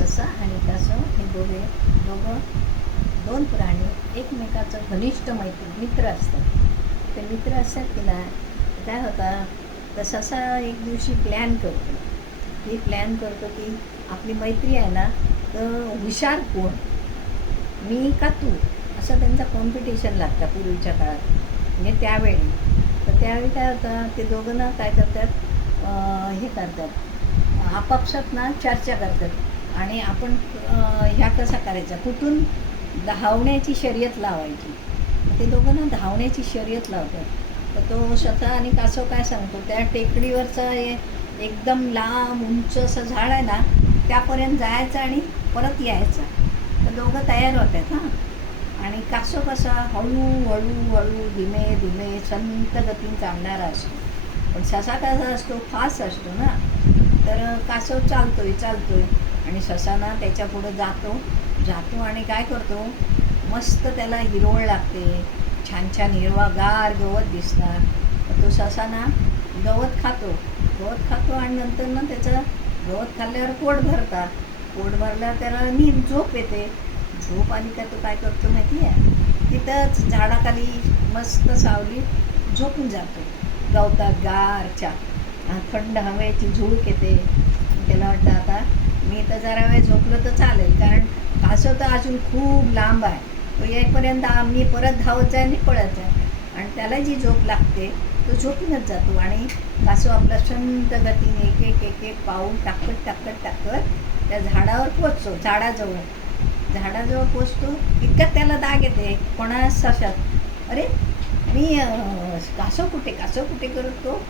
ससा आणि कासव हे दोन प्राणी एकमेकाचं घनिष्ठ मित्र असतात. ते मित्र असतात की ना, काय होतं तर ससा एक दिवशी प्लॅन करतो की आपली मैत्री आहे ना, तर हुशार कोण, मी का तू, असं त्यांचा कॉम्पिटिशन लागतं पूर्वीच्या काळात. म्हणजे त्यावेळी काय होतं, ते दोघं ना काय करतात, हे करतात आपापसात ना चर्चा करतात आणि आपण ह्या कसा करायचा, कुठून धावण्याची शर्यत लावायची. ते दोघं ना धावण्याची शर्यत लावतात. तर तो ससा आणि कासव काय सांगतो, त्या टेकडीवरचं एकदम लांब उंच असं झाड आहे ना, त्यापर्यंत जायचं आणि परत यायचं. तर दोघं तयार होतात हां. आणि कासव कसा हळू धीमे संत गतीने चालणारा असतो, पण ससा कसा असतो, फास्ट असतो ना. तर कासव चालतोय आणि ससा ना त्याच्या पुढं जातो आणि काय करतो, मस्त त्याला हिरवळ लागते, छान हिरवागार गवत दिसतात. तर तो ससा ना गवत खातो आणि नंतर ना त्याचं गवत खाल्ल्यावर पोट भरल्यावर त्याला नीट झोप येते. झोप आली का तो काय करतो माहिती आहे, तिथंच झाडाखाली मस्त सावलीत झोपून जातो. गवतात गारच्या थंड हवेची झुळूक येते. त्याला वाटतं आता मी तर जरा वेळ झोपलं तर चालेल, कारण कासव तर अजून खूप लांब आहे. तो येईपर्यंत मी परत धावत जाईल आणि पळत जाईल. आणि त्याला जी झोप लागते तो झोपूनच जातो आणि कासव आपल्या संत गतीने एक पाऊल टाकत त्या झाडावर पोचतो. झाडाजवळ पोचतो, इतक्यात त्याला दाग येते कोणा सशात. अरे मी कासव कुठे करत तो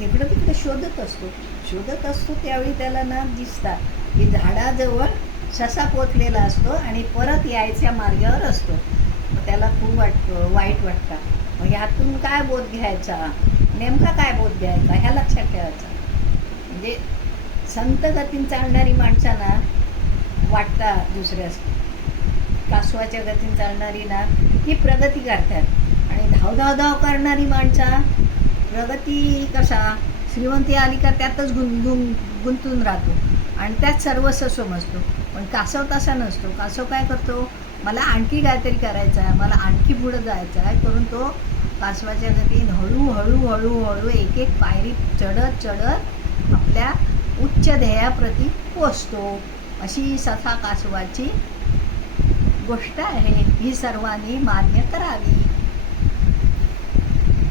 इकडं तिकडे शोधत असतो. त्यावेळी त्याला ना दिसतात की झाडाजवळ ससा पोचलेला असतो आणि परत यायच्या मार्गावर असतो. त्याला खूप वाईट वाटतं. मग ह्यातून काय बोध घ्यायचा, नेमका काय बोध घ्यायचा ह्या लक्षात ठेवायचं. म्हणजे संत गतीने चालणारी माणसांना वाटतात दुसऱ्यास, कासवाच्या गतीने चालणारी ना ही प्रगती करतात आणि धाव करणारी माणसा प्रगती कसा, श्रीमंती आली का त्यातच गुंतून राहतो आणि त्यात सर्वस्व समजतो. पण कासव तसा नसतो. कासव काय करतो, मला आणखी काहीतरी करायचं आहे, मला आणखी पुढं जायचं आहे करून तो कासवाच्या गतीने हळू एक पायरी चढत आपल्या उच्च ध्येयाप्रती पोचतो. अशी ससा कासवाची गोष्ट आहे. ही सर्वांनी मान्य करावी.